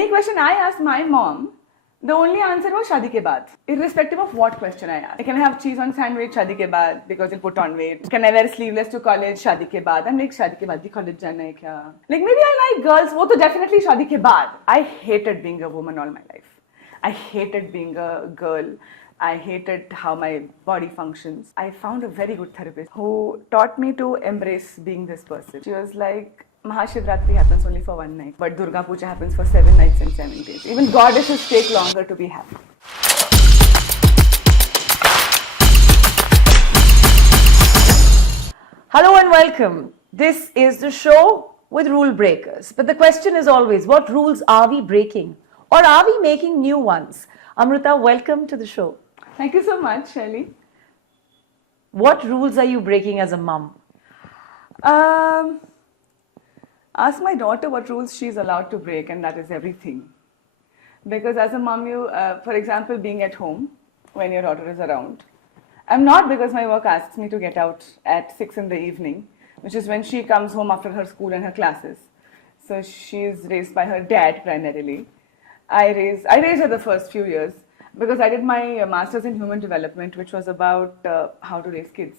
Any question I asked my mom, the only answer was shadi ke baad, irrespective of what question I asked. Can I have cheese on sandwich? Shadi ke baad, because it'll put on weight. Can I wear sleeveless to college? Shadi ke baad. I'm like, shadi ke baad bhi college jana hai kya? Like, maybe I like girls, wo to definitely shadi ke baad. I hated being a woman all my life. I hated being a girl. I hated how my body functions. I found a very good therapist who taught me to embrace being this person. She was like, Mahashivratri happens only for one night, but Durga Puja happens for 7 nights and 7 days. Even goddesses take longer to be happy. Hello and welcome. This is the show with rule breakers. But the question is always, what rules are we breaking? Or are we making new ones? Amruta, welcome to the show. Thank you so much, Shelly. What rules are you breaking as a mum? Ask my daughter what rules she's allowed to break, and that is everything. Because as a mom, for example, being at home when your daughter is around. I'm not, because my work asks me to get out at 6 in the evening, which is when she comes home after her school and her classes. So she's raised by her dad primarily. I raised her the first few years because I did my master's in human development, which was about how to raise kids.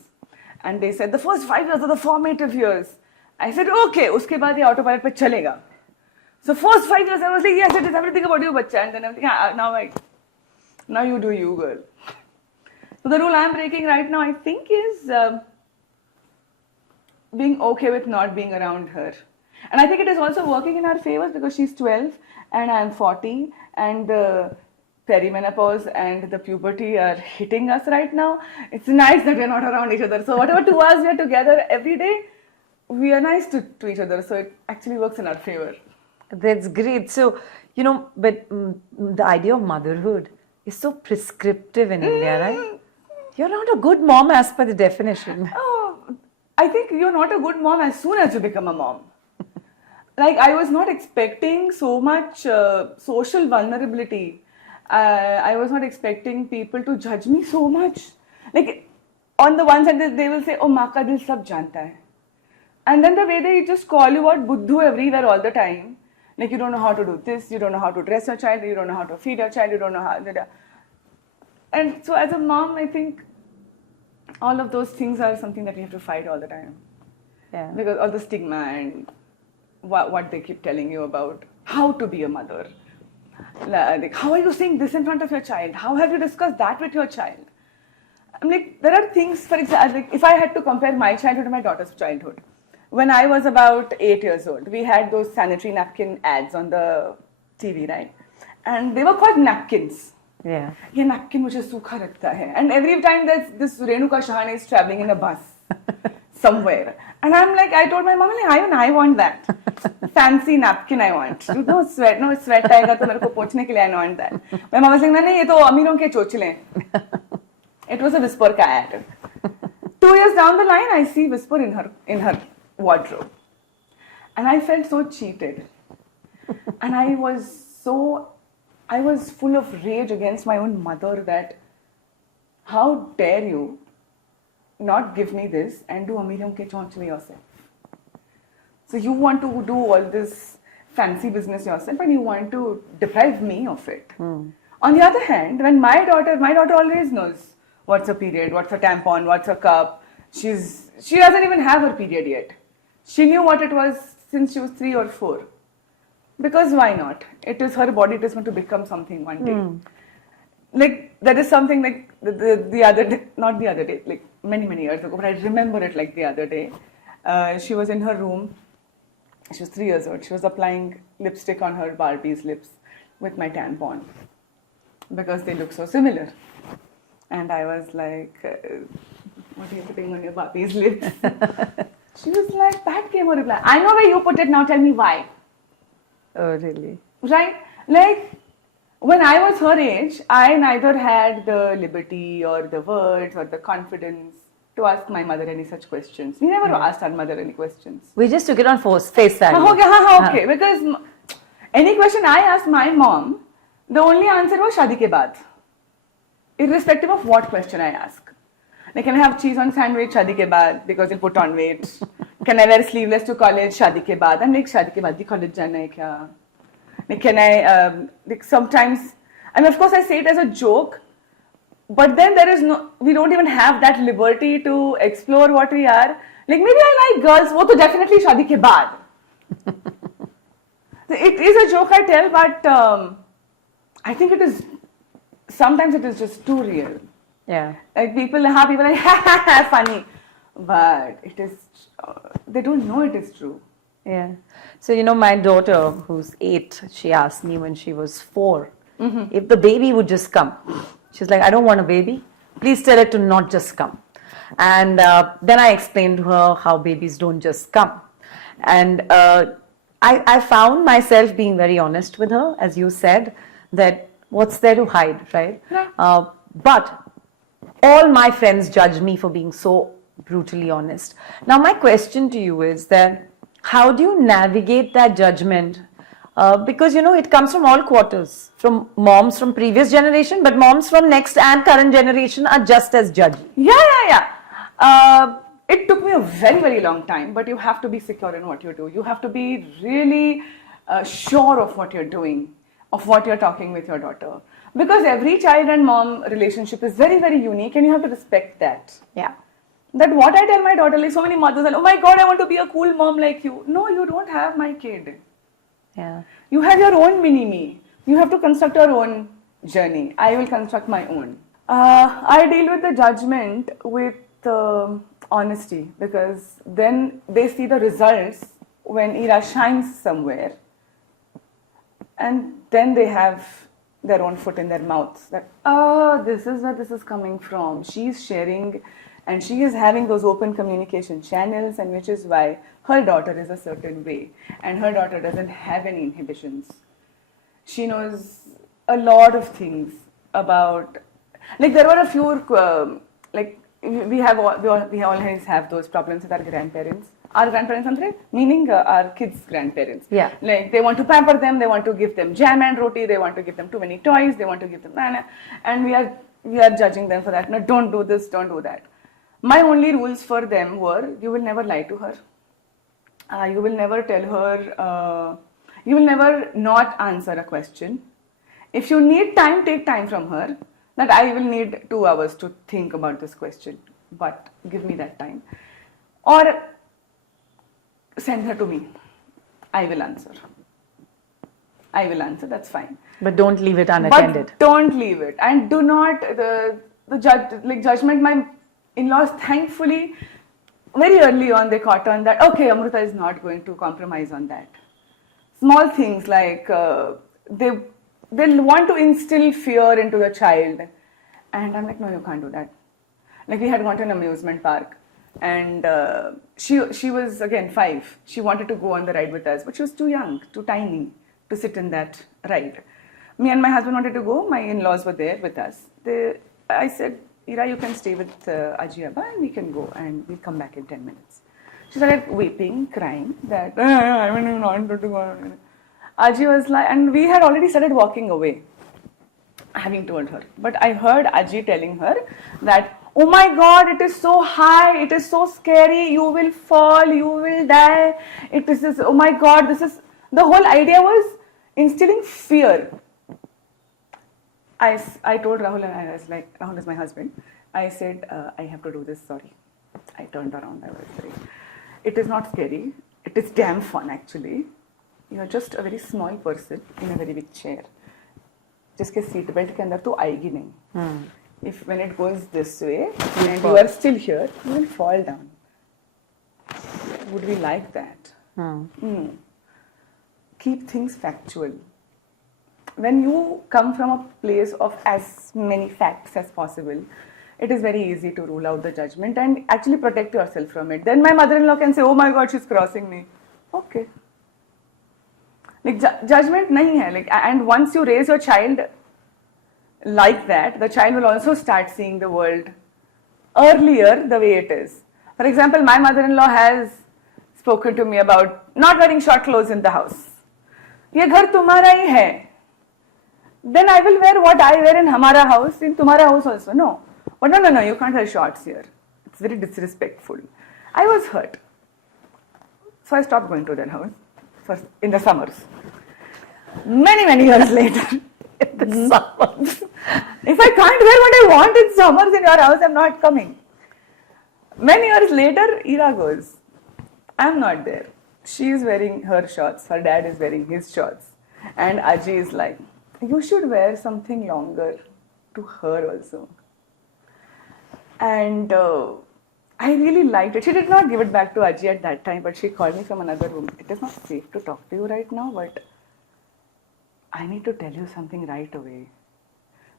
And they said the first 5 years are the formative years. I said, okay, uske baad ye autopilot pe chalega. So first 5 years I was like, yes, it is everything about you, bachcha. And then I'm like, now you do you, girl. So the rule I'm breaking right now, I think, is being okay with not being around her. And I think it is also working in our favors because she's 12 and I'm 40 and the perimenopause and the puberty are hitting us right now. It's nice that we're not around each other. So whatever 2 hours we're together every day, we are nice to each other. So it actually works in our favor. That's great. So, but the idea of motherhood is so prescriptive in India, right? You're not a good mom as per the definition. Oh, I think you're not a good mom as soon as you become a mom. Like, I was not expecting so much social vulnerability. I was not expecting people to judge me so much. Like, on the one side, they will say, oh, maa ka dil sab janta hai. And then the way they just call you out buddhu everywhere all the time. Like, you don't know how to do this, you don't know how to dress your child, you don't know how to feed your child, you don't know how... And so as a mom, I think all of those things are something that we have to fight all the time. Yeah. Because all the stigma and what they keep telling you about how to be a mother. Like, how are you saying this in front of your child? How have you discussed that with your child? I'm like, there are things, for example, like if I had to compare my childhood to my daughter's childhood. When I was about 8 years old, we had those sanitary napkin ads on the TV, right? And they were called napkins. Yeah. Ye napkin mujhe sukha ragta hai. And every time this Renuka Shahane is traveling in a bus somewhere. And I'm like, I told my mom, I want that. Fancy napkin I want. No sweat aega to mereko pochne ke liye I want that. My mom was like, nahi, ye to ameeron ke chochile. It was a Whisper ka ad. 2 years down the line, I see Whisper in her wardrobe. And I felt so cheated. And I was full of rage against my own mother that how dare you not give me this and do ameeron ke chonchle yourself. So you want to do all this fancy business yourself and you want to deprive me of it. On the other hand, when my daughter always knows what's a period, what's a tampon, what's a cup. She doesn't even have her period yet. She knew what it was since she was 3 or 4. Because why not? It is her body, it is going to become something one day. Like, there is something like the other day, not the other day, like many years ago, but I remember it like the other day. She was in her room, she was 3 years old, she was applying lipstick on her Barbie's lips with my tampon. Because they look so similar. And I was like, what are you putting on your Barbie's lips? She was like, that came a reply. I know where you put it, now tell me why. Oh, really? Right? Like, when I was her age, I neither had the liberty or the words or the confidence to ask my mother any such questions. We never asked our mother any questions. We just took it on face value. Okay. Because any question I asked my mom, the only answer was shadi ke baad. Irrespective of what question I ask. Like, can I have cheese on sandwich? Shadi ke baad, because it'll put on weight. Can I wear sleeveless to college? Shadi ke baad. I'm like, shadi ke baad bhi college jana hai kya? Like, can I, like sometimes, I mean, of course I say it as a joke, but then there is no, we don't even have that liberty to explore what we are. Like, maybe I like girls, wo to definitely shadi ke baad. It is a joke I tell, but I think it is, sometimes it is just too real. Yeah. Like people are like, ha ha ha, funny. But it is, they don't know it is true. Yeah. So, you know, my daughter, who's 8, she asked me when she was 4 if the baby would just come. She's like, I don't want a baby. Please tell it to not just come. And then I explained to her how babies don't just come. And I found myself being very honest with her, as you said, that what's there to hide, right? Yeah. But all my friends judge me for being so brutally honest. Now, my question to you is that how do you navigate that judgment? Because, you know, it comes from all quarters, from moms from previous generation, but moms from next and current generation are just as judgy. Yeah. It took me a very, very long time, but you have to be secure in what you do. You have to be really sure of what you're doing, of what you're talking with your daughter. Because every child and mom relationship is very, very unique, and you have to respect that. Yeah. That what I tell my daughter, like so many mothers are, oh my God, I want to be a cool mom like you. No, you don't have my kid. Yeah. You have your own mini-me. You have to construct your own journey. I will construct my own. I deal with the judgment with honesty, because then they see the results when Ira shines somewhere, and then they have their own foot in their mouths. That, this is where this is coming from. She's sharing and she is having those open communication channels, and which is why her daughter is a certain way, and her daughter doesn't have any inhibitions. She knows a lot of things about, like there were a few, like we always have those problems with our grandparents. Our grandparents, meaning our kids' grandparents. Yeah. Like they want to pamper them, they want to give them jam and roti, they want to give them too many toys, they want to give them nana, and we are judging them for that. No, don't do this, don't do that. My only rules for them were: you will never lie to her. You will never tell her. You will never not answer a question. If you need time, take time from her. That I will need 2 hours to think about this question, but give me that time. Or send her to me. I will answer. I will answer, that's fine. But don't leave it unattended. But don't leave it. And do not, the judgment, my in-laws, thankfully, very early on, they caught on that, okay, Amruta is not going to compromise on that. Small things like, they'll want to instill fear into the child. And I'm like, no, you can't do that. Like we had gone to an amusement park, and she was again 5. She wanted to go on the ride with us, but she was too young, too tiny to sit in that ride. Me and my husband wanted to go. My in-laws were there with us. I said, Ira, you can stay with Aji Abba and we can go, and we'll come back in 10 minutes. She started weeping, crying that I don't want to go. Aji was like, and we had already started walking away, having told her. But I heard Aji telling her that, oh my God, it is so high, it is so scary, you will fall, you will die. It is this, oh my God, this is, the whole idea was instilling fear. I told Rahul, and I was like, Rahul is my husband. I said, I have to do this, sorry. I turned around, I was like, it is not scary, it is damn fun actually. You are just a very small person in a very big chair. जिसके seat belt के अंदर तो आएगी नहीं. If when it goes this way and you are still here, you will fall down. Would we like that? No. Keep things factual. When you come from a place of as many facts as possible, it is very easy to rule out the judgment and actually protect yourself from it. Then my mother-in-law can say, oh my God, she's crossing me. Okay. Like judgment nahi hai. Like, and once you raise your child like that, the child will also start seeing the world earlier the way it is. For example, my mother-in-law has spoken to me about not wearing short clothes in the house. ये घर तुम्हारा ही है. Then I will wear what I wear in हमारा house, in तुम्हारा house also. No. But no, you can't wear shorts here. It's very disrespectful. I was hurt. So I stopped going to their house in the summers. Many years later. In the summers. If I can't wear what I want in summers in your house, I'm not coming. Many years later, Ira goes, I'm not there. She is wearing her shorts, her dad is wearing his shorts. And Aji is like, you should wear something longer to her also. And I really liked it. She did not give it back to Aji at that time, but she called me from another room. It is not safe to talk to you right now, but I need to tell you something right away.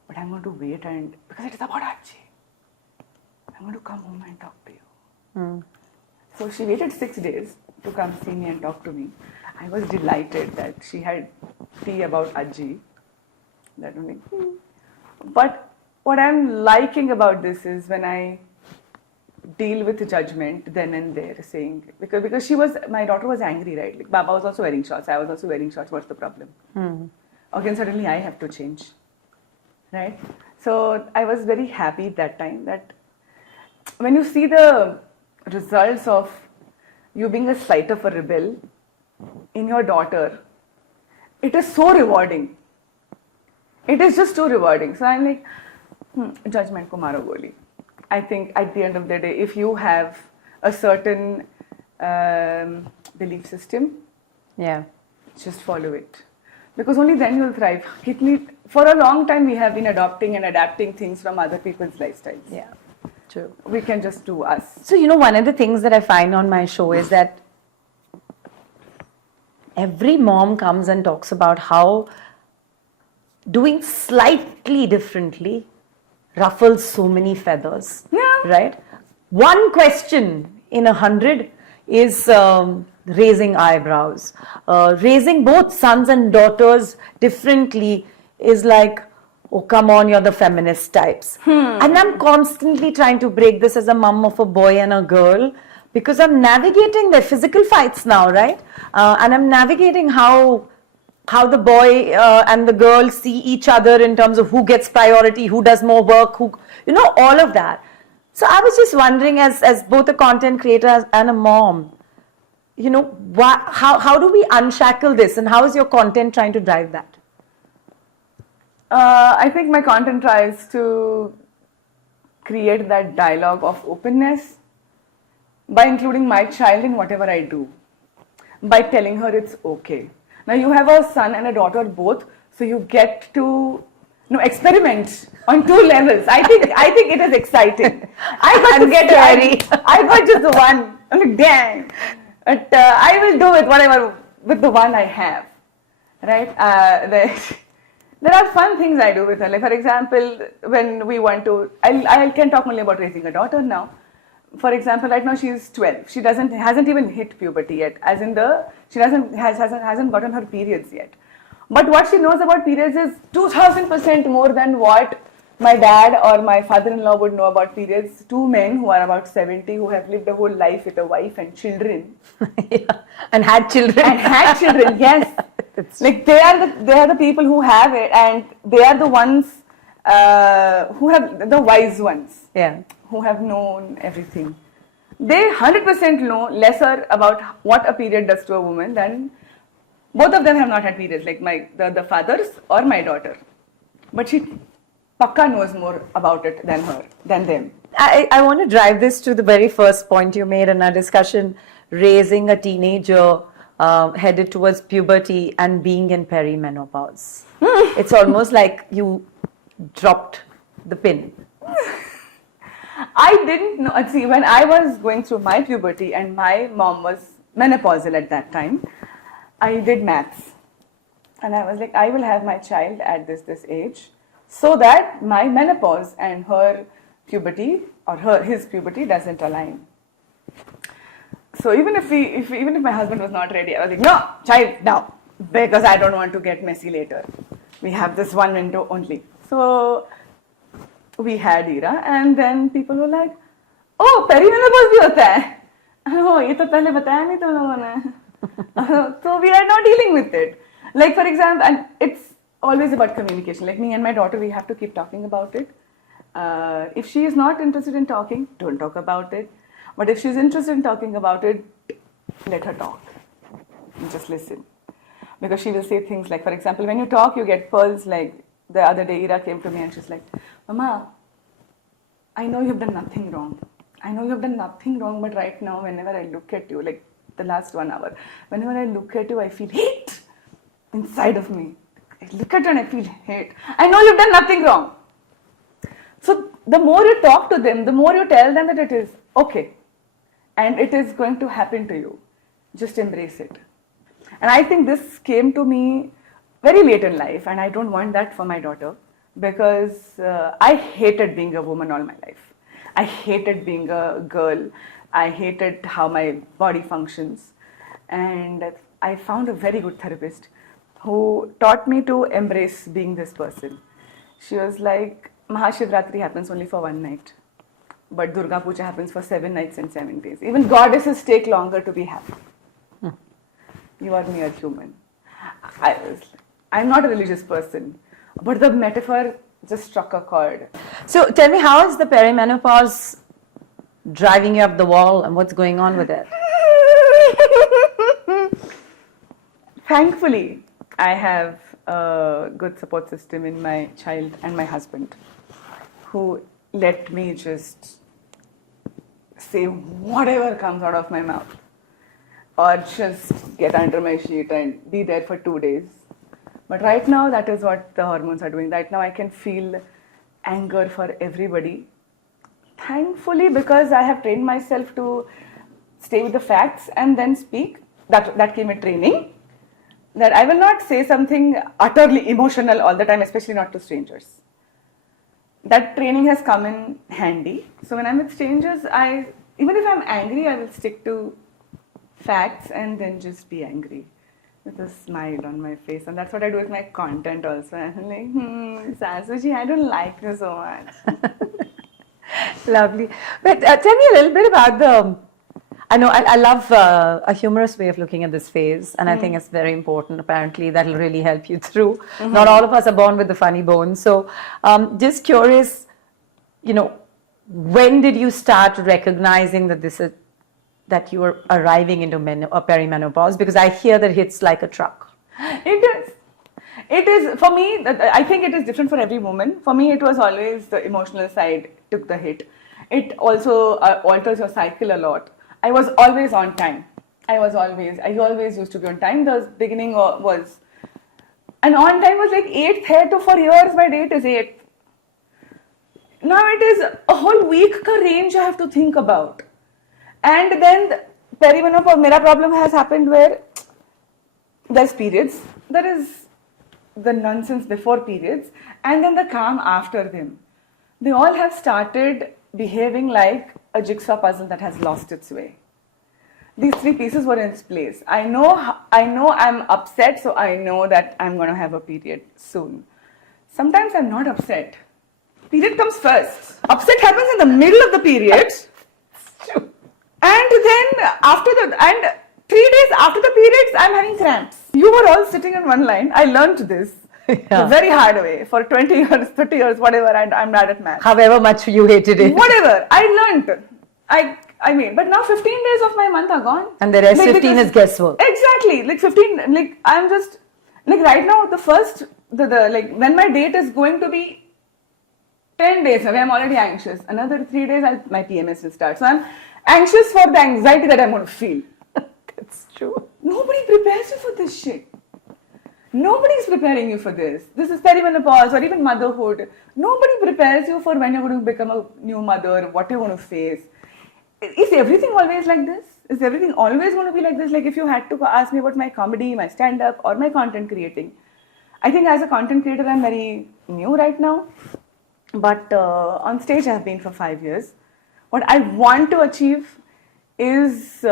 But I'm going to wait and, because it is about Aji. I'm going to come home and talk to you. So she waited 6 days to come see me and talk to me. I was delighted that she had tea about Aji. That only. But what I'm liking about this is when I deal with judgment then and there, saying, because my daughter was angry, right? Like, Baba was also wearing shorts, I was also wearing shorts, what's the problem? Again, suddenly I have to change, right? So I was very happy that time that when you see the results of you being a slight of a rebel in your daughter, it is so rewarding. It is just too rewarding. So I'm like, judgment ko maro goli. I think at the end of the day, if you have a certain belief system, just follow it. Because only then you'll thrive. For a long time, we have been adopting and adapting things from other people's lifestyles. Yeah, true. We can just do us. So, one of the things that I find on my show is that every mom comes and talks about how doing slightly differently ruffles so many feathers. Yeah. Right? One question in 100 is raising eyebrows. Raising both sons and daughters differently is like, oh, come on, you're the feminist types. And I'm constantly trying to break this as a mom of a boy and a girl, because I'm navigating their physical fights now, right? And I'm navigating how the boy and the girl see each other in terms of who gets priority, who does more work, all of that. So I was just wondering, as both a content creator and a mom, how do we unshackle this, and how is your content trying to drive that? I think my content tries to create that dialogue of openness by including my child in whatever I do, by telling her it's okay. Now you have a son and a daughter both, so you get to experiment on 2 levels. I think it is exciting. I got just the one. I'm like, dang. But I will do with the one I have, right? There are fun things I do with her. Like, for example, when we want to, I can talk only about raising a daughter now. For example, right now she's 12. She hasn't even hit puberty yet. As in she hasn't gotten her periods yet. But what she knows about periods is 2000% more than what my dad or my father-in-law would know about periods. 2 men who are about 70, who have lived a whole life with a wife and children. And had children. Yes. Like they are the people who have it, and they are the ones who have the wise ones. Yeah. Who have known everything. They 100% know lesser about what a period does to a woman than both of them have not had periods, like the fathers or my daughter. But she Pakka knows more about it than them. I want to drive this to the very first point you made in our discussion, raising a teenager headed towards puberty and being in perimenopause. It's almost like you dropped the pin. I didn't know. See, when I was going through my puberty and my mom was menopausal at that time, I did maths. And I was like, I will have my child at this age so that my menopause and her puberty or his puberty doesn't align. So even if my husband was not ready, I was like, no, child, now, because I don't want to get messy later. We have this one window only. So we had Ira, and then people were like, oh, perimenopause bhi hota hai. Oh, ye to pehle bataya nahi tum logon ne. So we are now dealing with it. Like, for example, and it's always about communication. Like me and my daughter, we have to keep talking about it. If she is not interested in talking, don't talk about it. But if she's interested in talking about it, let her talk. Just listen. Because she will say things like, for example, when you talk, you get pearls. Like the other day, Ira came to me and she's like, Mama, I know you've done nothing wrong. I know you've done nothing wrong, but right now, whenever I look at you, like the last 1 hour, whenever I look at you, I feel hate inside of me. I look at you and I feel hate. I know you've done nothing wrong. So the more you talk to them, the more you tell them that it is okay. And it is going to happen to you. Just embrace it. And I think this came to me very late in life, and I don't want that for my daughter, because I hated being a woman all my life. I hated being a girl. I hated how my body functions. And I found a very good therapist who taught me to embrace being this person. She was like, Mahashivratri happens only for one night, but Durga Puja happens for 7 nights and 7 days. Even goddesses take longer to be happy. You are mere human. I'm not a religious person, but the metaphor just struck a chord. So tell me, how is the perimenopause driving you up the wall, and what's going on with it? Thankfully, I have a good support system in my child and my husband, who let me just say whatever comes out of my mouth, or just get under my sheet and be there for 2 days. But right now, that is what the hormones are doing. Right now, I can feel anger for everybody. Thankfully, because I have trained myself to stay with the facts and then speak, that came with training, that I will not say something utterly emotional all the time, especially not to strangers. That training has come in handy. So when I'm with strangers, even if I'm angry, I will stick to facts and then just be angry with a smile on my face. And that's what I do with my content also. I'm like, Sansuji, I don't like you so much. Lovely. But tell me a little bit about I know I love a humorous way of looking at this phase, and I think it's very important. Apparently, that will really help you through. Not all of us are born with the funny bone. So, just curious, when did you start recognizing that you are arriving into perimenopause? Because I hear that it hits like a truck. It is, for me, I think it is different for every woman. For me, it was always the emotional side took the hit. It also alters your cycle a lot. I was always on time. I always used to be on time. The beginning was, and on time was like 8th hai, to for years my date is 8th. Now it is a whole week ka range I have to think about. And then perimenopause, mera problem has happened where there's periods, there is the nonsense before periods, and then the calm after them. They all have started behaving like a jigsaw puzzle that has lost its way. These 3 pieces were in its place. I know I'm upset, so I know that I'm going to have a period soon. Sometimes I'm not upset. Period comes first. Upset happens in the middle of the period. And then and 3 days after the periods, I'm having cramps. You were all sitting in one line. I learned this the very hard way for 20 years, 30 years, whatever, and I'm bad at math. However much you hated it. Whatever. I learned. I mean, but now 15 days of my month are gone. And the rest 15 is guesswork. Exactly. Like 15, like I'm just, like right now, the first, like when my date is going to be 10 days away, I'm already anxious. Another 3 days, my PMS will start. So I'm anxious for the anxiety that I'm going to feel. That's true. Nobody prepares you for this shit. Nobody's preparing you for this. This is perimenopause or even motherhood. Nobody prepares you for when you're going to become a new mother, what you're going to face. Is everything always like this? Is everything always going to be like this? Like if you had to ask me about my comedy, my stand-up, or my content creating. I think as a content creator, I'm very new right now. But on stage, I've been for 5 years. What I want to achieve is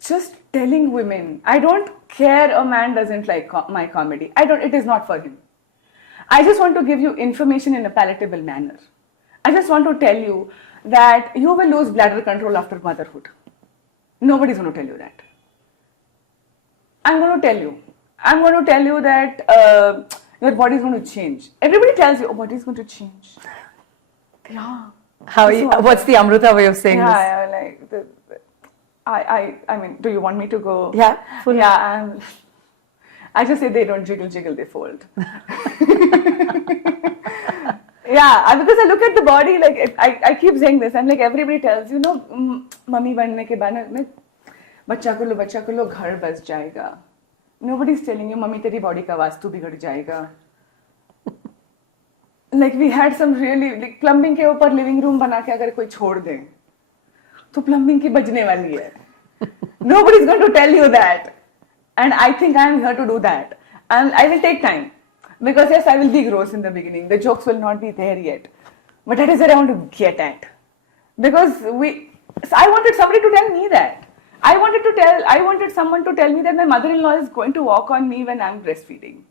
just telling women, I don't care a man doesn't like my comedy. It is not for him. I just want to give you information in a palatable manner. I just want to tell you that you will lose bladder control after motherhood. Nobody's going to tell you that. I'm going to tell you. I'm going to tell you that your body is going to change. Everybody tells you, oh, body is going to change. Yeah. What's the Amruta way of saying this? Yeah, like I mean, do you want me to go? Yeah, full. Yeah, I just say they don't jiggle, they fold. Yeah, because I look at the body, like, I keep saying this, and like everybody tells, you know, mummy बनने के बाद में बच्चा को लो घर बस जाएगा. Nobody's telling you, mummy तेरी body का वास्तु बिगड़ जाएगा. Like we had some really, like plumbing के ऊपर living room बना के अगर कोई छोड़ दे, तो plumbing की बजने वाली है. Nobody's going to tell you that. And I think I am here to do that. And I will take time. Because yes, I will be gross in the beginning. The jokes will not be there yet. But that is where I want to get at. Because I wanted somebody to tell me that. I wanted someone to tell me that my mother-in-law is going to walk on me when I'm breastfeeding.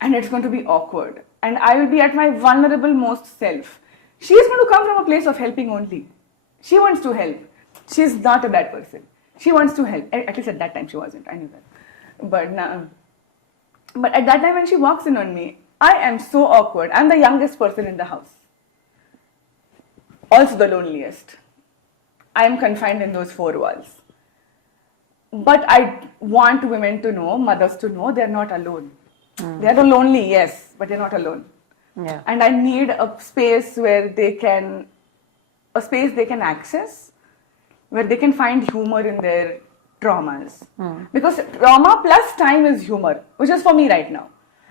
And it's going to be awkward. And I will be at my vulnerable most self. She is going to come from a place of helping only. She wants to help. She is not a bad person. She wants to help. At least at that time she wasn't. I knew that. But now, but at that time when she walks in on me, I am so awkward. I'm the youngest person in the house. Also the loneliest. I am confined in those four walls. But I want women to know, mothers to know, they're not alone. They are lonely, yes, but they're not alone. Yeah. And I need a space where they can access, where they can find humor in their traumas. Because trauma plus time is humor, which is for me right now.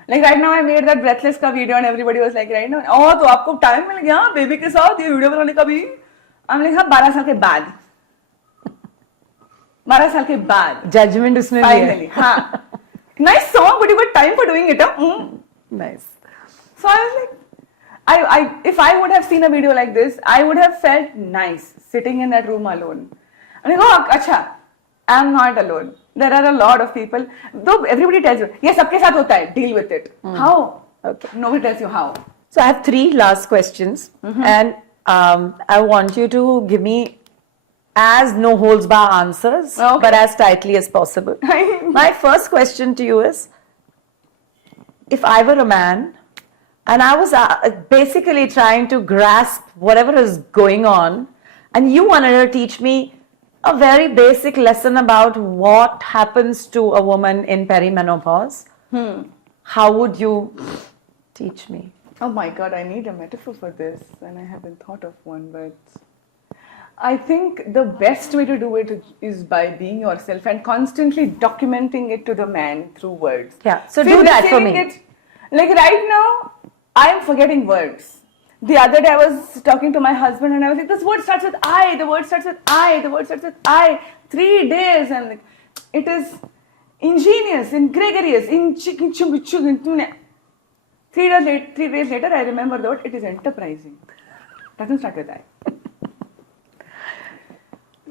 Like right now I made that breathless ka video and everybody was like, right now, oh, तो आपको time मिल गया baby के साथ ये video बनाने का भी. I'm like, हाँ 12 साल के बाद. 12 साल के बाद. Judgment उसमें भी है. Finally, हाँ. Nice song, but you got time for doing it, huh? Nice. So I was like, if I would have seen a video like this, I would have felt nice sitting in that room alone. And I go, oh, acha, I'm not alone. There are a lot of people. Though everybody tells you, yes, sabke saath hota hai, deal with it. How? Okay. Nobody tells you how. So I have 3 last questions, and I want you to give me as no holds bar answers, Okay. but as tightly as possible. My first question to you is, if I were a man and I was basically trying to grasp whatever is going on, and you wanted to teach me a very basic lesson about what happens to a woman in perimenopause, how would you teach me? Oh my God, I need a metaphor for this, and I haven't thought of one, but I think the best way to do it is by being yourself and constantly documenting it to the man through words. Yeah, so do that for me. Like right now, I am forgetting words. The other day I was talking to my husband and I was like, this word starts with I, the word starts with I, the word starts with I. 3 days, and like, it is ingenious, ingregarious, 3 days later, I remember the word, it is enterprising. Doesn't start with I.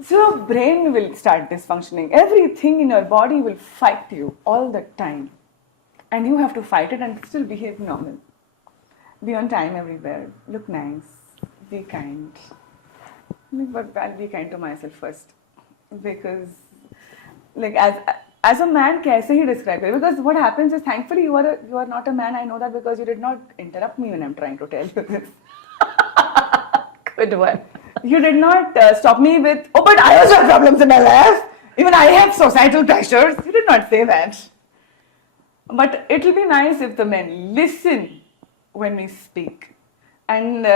So brain will start dysfunctioning. Everything in your body will fight you all the time. And you have to fight it and still behave normal. Be on time everywhere. Look nice. Be kind. But I'll be kind to myself first. Because like as a man, kaise he describe it? Because what happens is, thankfully you are not a man. I know that because you did not interrupt me when I'm trying to tell you this. Good one. You did not stop me with, oh, but I also have problems in my life. Even I have societal pressures. You did not say that. But it will be nice if the men listen when we speak. And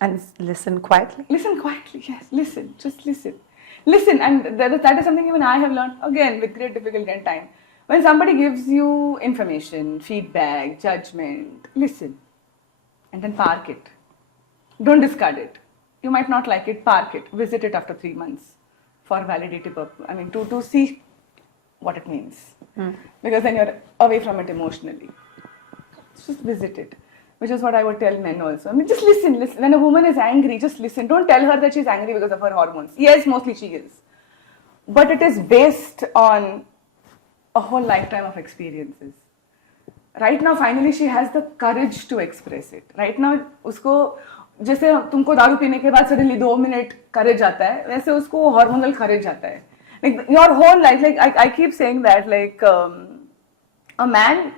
And listen quietly. Listen quietly, yes. Listen. Just listen. Listen. And that is something even I have learned, again, with great difficulty and time. When somebody gives you information, feedback, judgment, listen. And then park it. Don't discard it. You might not like it, park it. Visit it after 3 months for validative purpose. I mean, to see what it means. Because then you're away from it emotionally. Just visit it. Which is what I would tell men also. I mean, just listen. When a woman is angry, just listen. Don't tell her that she's angry because of her hormones. Yes, mostly she is. But it is based on a whole lifetime of experiences. Right now, finally, she has the courage to express it. Right now, उसको जैसे तुमको दारू पीने के बाद suddenly 2 minute courage आता है, वैसे उसको hormonal courage आता है. Like your whole life, like I keep saying that, like a man,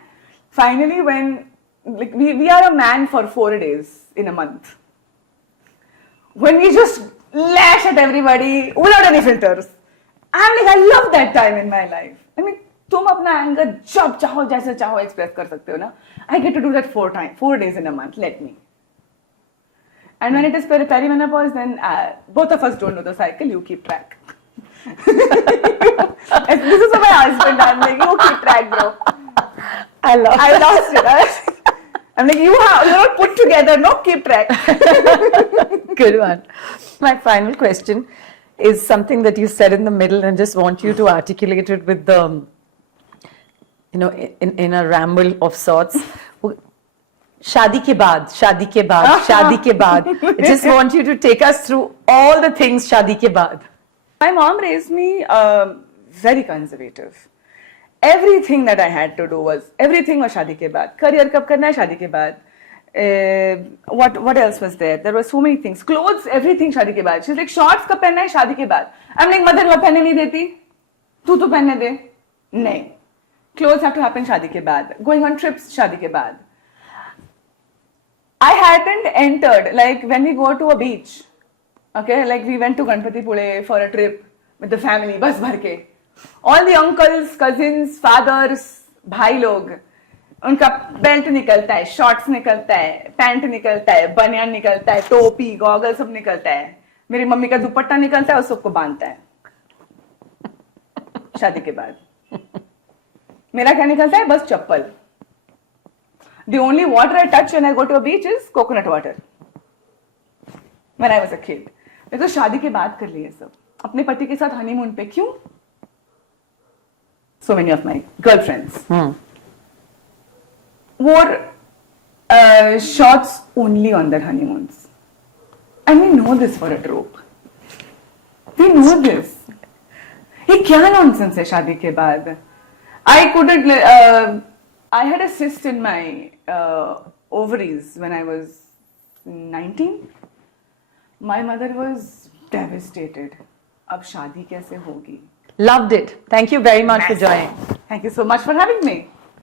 finally when, like we are a man for 4 days in a month. When we just lash at everybody without any filters. I'm like, I love that time in my life. I mean, तुम अपना anger जब चाहो जैसे चाहो express कर सकते हो ना. I get to do that 4 days in a month. Let me. And when it is perimenopause, then both of us don't know the cycle. You keep track. This is for my husband. I'm like, you keep track, bro. I lost it. I'm like, you're not put together. No, keep track. Good one. My final question is something that you said in the middle, and just want you to articulate it with the, in a ramble of sorts. Shadi ke baad, shadi ke baad, shadi ke baad. I just want you to take us through all the things shadi ke baad. My mom raised me very conservative. Everything that I had to do was shadi ke baad. Career kab karna hai, shadi ke baad. What else was there? There were so many things. Clothes, everything shadi ke baad. She's like, shorts kab pehna hai, shadi ke baad. I'm like, mother, wo pehne nahi deti. Tu to pehne de. Nahi. Clothes have to happen shadi ke baad. Going on trips, shadi ke baad. I hadn't entered, like when we go to a beach, okay, like we went to Ganpatipule for a trip with the family, bus bhar ke. All the uncles, cousins, fathers, भाई लोग, उनका belt निकलता है, shorts निकलता है, pant निकलता है, बनियान निकलता है, टोपी, गॉगल सब निकलता है. मेरी मम्मी का दुपट्टा निकलता है और सबको बांधता है. शादी के बाद मेरा क्या निकलता है? बस चप्पल. The only water I touch when I go to a beach is coconut water. When I was a kid. मैं तो शादी के बाद कर लिए सब. अपने पति के साथ हनीमून पे क्यों? So many of my girlfriends wore shorts only on their honeymoons. And we know this for a trope. We know this. ये क्या nonsense है शादी के बाद? I couldn't. I had a cyst in my ovaries when I was 19. My mother was devastated. अब शादी कैसे होगी? Loved it. Thank you very much for joining. Thank you so much for having me.